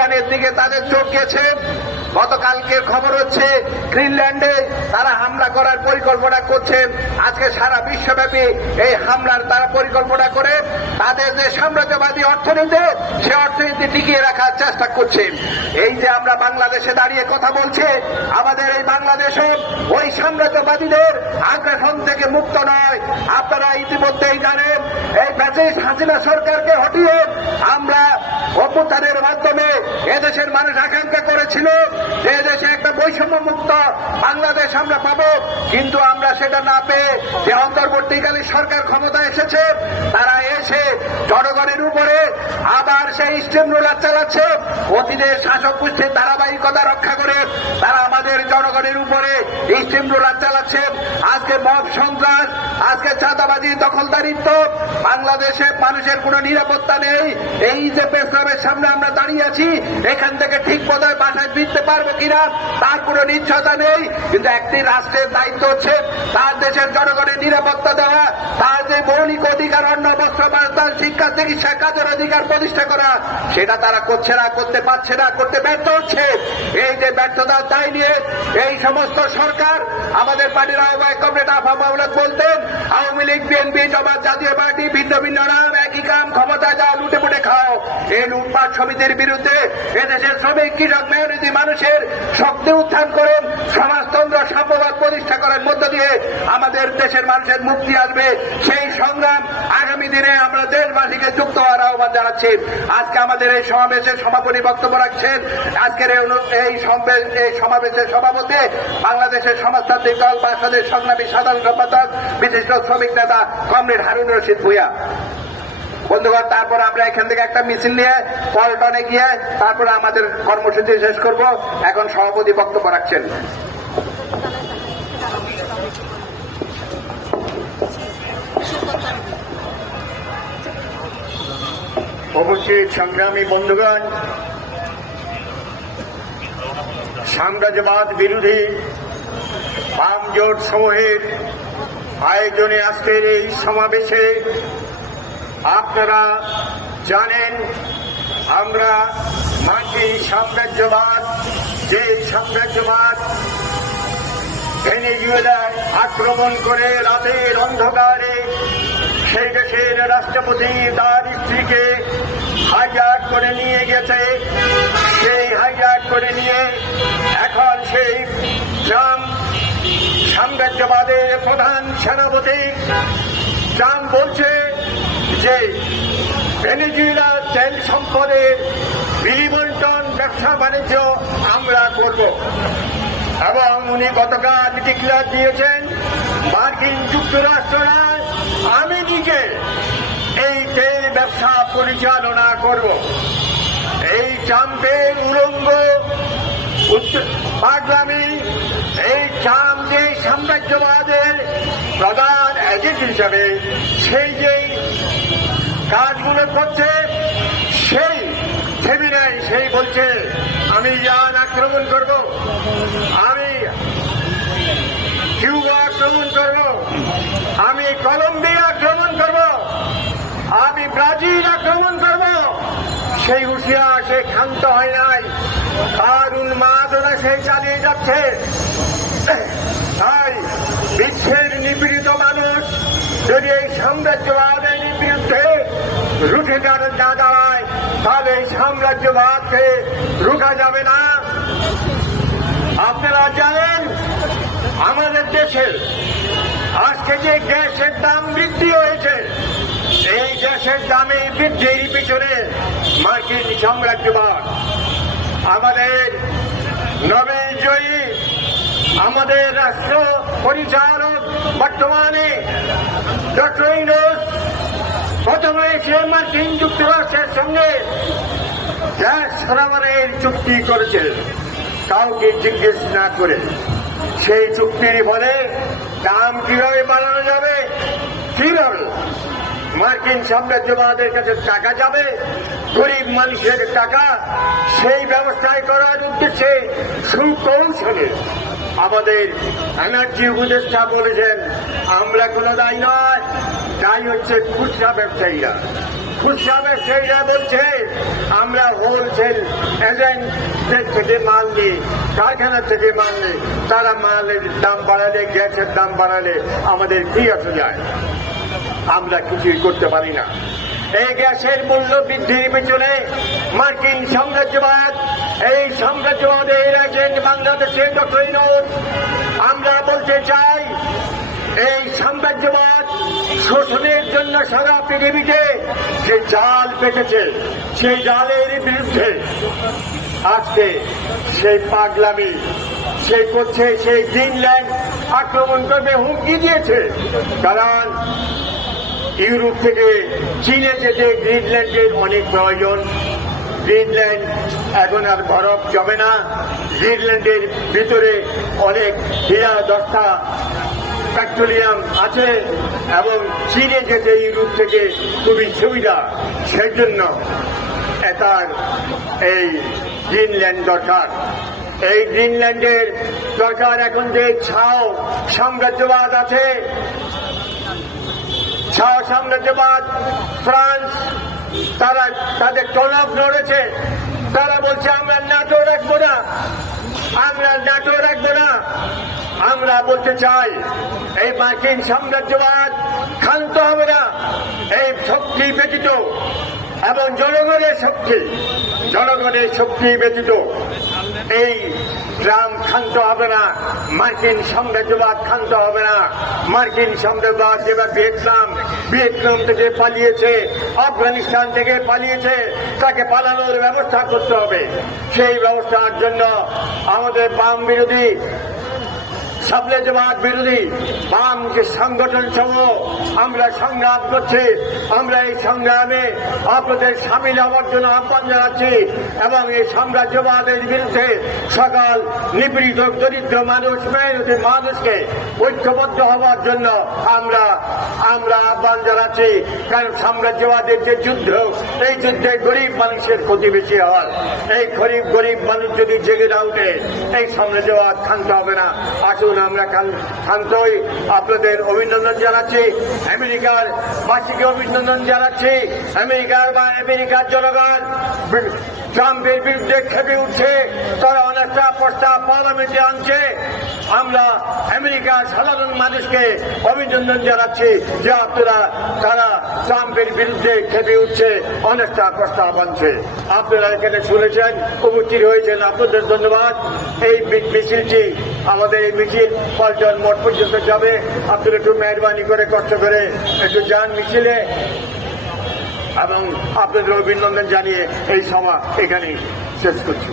ইরানের দিকে তাদের চোখ গেছে। গতকালকের খবর হচ্ছে গ্রিনল্যান্ডে তারা হামলা করার পরিকল্পনা করছেন আজকে সারা বিশ্বব্যাপী এই হামলার তারা পরিকল্পনা করে তাদের যে সাম্রাজ্যবাদী অর্থনীতি, সে অর্থনীতি টিকিয়ে রাখার চেষ্টা করছেন এই যে আমরা বাংলাদেশে দাঁড়িয়ে কথা বলছি, আমাদের এই বাংলাদেশও ওই সাম্রাজ্যবাদীদের আগ্রাসন থেকে মুক্ত নয়। আপনারা ইতিমধ্যেই জানেন, এই ব্যাচিস হাসিনা সরকারকে হটিয়ে আমরা অভ্যুত্থানের মাধ্যমে এদেশের মানুষ আকাঙ্ক্ষা করেছিল। দেশে একটা বৈষম্য মুক্ত বাংলাদেশ আমরা পাবো, কিন্তু আমরা সেটা না পেয়ে যে অন্তর্বর্তীকালীন সরকার ক্ষমতা এসেছে, তারা এসে জনগণের উপরে আবার সেই স্টেম রোলার চালাচ্ছে। অতীতের শাসক গোষ্ঠীর ধারাবাহিকতা রক্ষা করে তারা আমাদের জনগণের উপরে স্টিম রোলার চালাচ্ছে আজকে মব সন্ত্রাস আজকে চাঁদাবাজি, দখলদারিত্ব, বাংলাদেশে মানুষের কোনো নিরাপত্তা নেই। এই যে প্রেসক্লাবের সামনে আমরা দাঁড়িয়ে আছি, এখান থেকে ঠিক পদে বাসায় ফিরতে পারব কিনা, তার কোনো নিশ্চয়তা নেই। কিন্তু একটি রাষ্ট্রের দায়িত্ব হচ্ছে তার দেশের জনগণের নিরাপত্তা দেওয়া, তার যে মৌলিক অধিকার অন্য বস্ত্র, বাসস্থান, শিক্ষা, চিকিৎসা, কাজের অধিকার প্রতিষ্ঠা করা, সেটা তারা করছে না, করতে পারছে না, করতে ব্যর্থ হচ্ছে। এই যে ব্যর্থতার দায় নিয়ে এই সমস্ত সরকার, আমাদের পার্টির আহ্বায়ক কমরেড আফা বলতেন, আওয়ামী লীগ, বিএনপি, জমাত, জাতীয় পার্টি, ভিন্ন ভিন্ন নাম একই কাম, ক্ষমতা যা লুটে পুটে খাও। এই লুটপাট সমিতির বিরুদ্ধে এদেশের শ্রমিক, কৃষক, মেহনতি মানুষের শক্তি উত্থান করেন সমাজতন্ত্র সাম্যবাদ প্রতিষ্ঠা করার মধ্য দিয়ে আমাদের দেশের মানুষের মুক্তি আসবে। সেই সংগ্রাম আগামী দিনে আমরা দেশবাসীকে যুক্ত হওয়ার আহ্বান জানাচ্ছি। আজকে আমাদের এই সমাবেশের সমাপনী বক্তব্য রাখছেন। আজকের এই সমাবেশের সভাপতি, বাংলাদেশের সমাজতান্ত্রিক দল, বাংলাদেশ সংগ্রামী সাধারণ সম্পাদক, বিশিষ্ট শ্রমিক নেতা কমরেড হারুন রশিদ ভুইয়া। বন্ধুগণ, তারপর আমরা এখান থেকে একটা মিছিল নিয়ে পল্টনে গিয়ে তারপরে আমাদের কর্মসূচি শেষ করব। এখন সভাপতি বক্তব্য রাখছেন। উপস্থিত সংগ্রামী বন্ধুগণ সাম্রাজ্যবাদ বিরোধী বাম জোট সমূহের আয়োজনে আজকের এই সমাবেশে আপনারা জানেন, আমরা মার্কিন সাম্রাজ্যবাদ, যে সাম্রাজ্যবাদ ভেনেজুয়েলায় আক্রমণ করে রাতের অন্ধকারে সেই দেশের রাষ্ট্রপতি তার স্ত্রীকে হাইজাক করে নিয়ে গেছে। সেই হাইজাক সেই ট্রাম্প সাম্রাজ্যবাদের প্রধান সেনাপতি ট্রাম্প বলছে যে ভেনেজুয়েলার তেল সম্পদের বিলিবন্টন ব্যবসা বাণিজ্য আমরা করব। এবং উনি গতকাল ডিক্লার দিয়েছেন, মার্কিন যুক্তরাষ্ট্র আমি নিজে এই তেল ব্যবসা পরিচালনা করব। এই ট্রাম্পের উলঙ্গ পাগলামি, এই ট্রাম্প যে সাম্রাজ্যবাদের প্রধান এজেন্ট হিসাবে সেই যেই কাজগুলো করছে, সেই ভেবে নেয়, সেই বলছে, আমি ইয়ান আক্রমণ করব। আমি কিউবা আক্রমণ করব। আমি কলম্বিয়া আক্রমণ করব। আমি ব্রাজিল আক্রমণ করব। সেই হুঁশিয়া সে ক্ষান্ত হয় নাই। তার উন্মাদনা সে চালিয়ে যাচ্ছে তাই বিশ্বের নিপীড়িত মানুষ যদি এই সাম্রাজ্যবাদের বিরুদ্ধে রুখে না দাঁড়ায়, তাহলে এই সাম্রাজ্যবাদকে রুখা যাবে না। আপনারা জানেন, আমাদের দেশের আজকে যে গ্যাসের দাম বৃদ্ধি হয়েছে, এই গ্যাসের দামে বৃদ্ধির পিছনে মার্কিন সাম্রাজ্যবাদ। আমাদের নবীন জয়ী আমাদের রাষ্ট্র পরিচালক বর্তমানে প্রথমে সে মার্কিন যুক্তরাষ্ট্রের সঙ্গে। গ্যাস সরবরাহের চুক্তি করেছে। কাউকে জিজ্ঞেস না করে। সেই চুক্তির ফলে দাম কীভাবে বাড়ানো যাবে? কীভাবে মার্কিন সাম্রাজ্যবাদের কাছে টাকা যাবে, গরিব মানুষের টাকা, সেই ব্যবস্থায় করার উদ্দেশ্যে সুকৌশলে আমাদের এনার্জি উপদেষ্টা বলেছেন, আমরা কোনো দায়ী নয়, দায়ী হচ্ছে খুচরা ব্যবসায়ীরা। খুচরা ব্যবসায়ীরা বলছে, আমরা হোলসেল এজেন্টদের থেকে মাল নিই কারখানা থেকে মাল নিই। তারা মালের দাম বাড়ালে, গ্যাসের দাম বাড়ালে আমাদের কি আসে যায়? আমরা কিছুই করতে পারি না। এই গ্যাসের মূল্য বৃদ্ধির পেছনে মার্কিন সাম্রাজ্যবাদ, এই সাম্রাজ্যবাদের এজেন্ট বাংলাদেশে ডক্টর আমরা বলতে চাই, এই সাম্রাজ্যবাদ শোষণের জন্য সারা পৃথিবীতে যে জাল পেতেছে সেই জালের বিরুদ্ধে। আজকে সেই পাগলামি, সে করছে, সেই গ্রিনল্যান্ড আক্রমণ করবে, হুমকি দিয়েছে। কারণ ইউরোপ থেকে চীনে যেতে গ্রিনল্যান্ডের অনেক প্রয়োজন। গ্রিনল্যান্ড এখন আর বরফ জমে না। গ্রিনল্যান্ডের ভিতরে অনেক হীরা, দস্তা, পেট্রোলিয়াম আছে এবং চীনে যেতে ইউরোপ থেকে খুবই সুবিধা। সেই জন্য এটার এই গ্রিনল্যান্ড দরকার। এই গ্রিনল্যান্ডের দরকার এখন যে ছাও সাম্রাজ্যবাদ আছে ছাও সাম্রাজ্যবাদ ফ্রান্স, তারা তাদের টনক নড়েছে। তারা বলছে, আমরা নাটো রাখব না। আমরা নাটো রাখব না। আমরা বলতে চাই, এই মার্কিন সাম্রাজ্যবাদ ক্ষান্ত হবে না। এই শক্তি ব্যতীত এবং জনগণের শক্তি জনগণের শক্তি ব্যতীত এই ট্রাম্প ক্ষান্ত হবে না, মার্কিন সাম্রাজ্যবাদ ক্ষান্ত হবে না। মার্কিন সাম্রাজ্যবাদ যেবার ভিয়েতনাম ভিয়েতনাম থেকে পালিয়েছে, আফগানিস্তান থেকে পালিয়েছে, তাকে পালানোর ব্যবস্থা করতে হবে। সেই ব্যবস্থার জন্য আমাদের বাম বিরোধী সাম্রাজ্যবাদ বিরোধী বাম সংগঠন সহ আমরা সংগ্রাম করছি, আমরা এই সংগ্রামে আপনাদের সামিল হওয়ার জন্য আহ্বান জানাচ্ছি এবং এই সাম্রাজ্যবাদের বিরুদ্ধে সকল নিপীড়িত, দরিদ্র মানুষ, মেহনতি মানুষকে ঐক্যবদ্ধ হওয়ার জন্য আমরা আমরা আহ্বান জানাচ্ছি। কারণ সাম্রাজ্যবাদের যে যুদ্ধ, এই যুদ্ধে গরিব মানুষের ক্ষতি বেশি হয় এই গরিব গরিব মানুষ যদি জেগে না উঠে এই সাম্রাজ্যবাদ ক্ষান্ত হবে না। আসুন আমরা শান্তই আপনাদের অভিনন্দন জানাচ্ছি। আমেরিকার বাসীকে অভিনন্দন জানাচ্ছি। আমেরিকার বা আমেরিকার জনগণ ট্রাম্পের বিরুদ্ধে খেপে উঠছে। তারা অনেকটা প্রস্তাব পার্লামেন্টে আনছে। আমরা আমেরিকার সাধারণ মানুষকে অভিনন্দন জানাচ্ছি যে আপনারা, তারা ট্রাম্পের বিরুদ্ধে খেপে উঠছে, অনেকটা প্রস্তাব আনছে। আপনারা এখানে শুনেছেন, উপস্থিত হয়েছেন। আপনাদের ধন্যবাদ। এই মিছিলটি আমাদের এই মিছিল পল্টন মোট পর্যন্ত যাবে। আপনারা একটু মেহরবানি করে, কষ্ট করে একটু যান মিছিলে। এবং আপনাদের অভিনন্দন জানিয়ে এই সভা এখানেই শেষ করছি।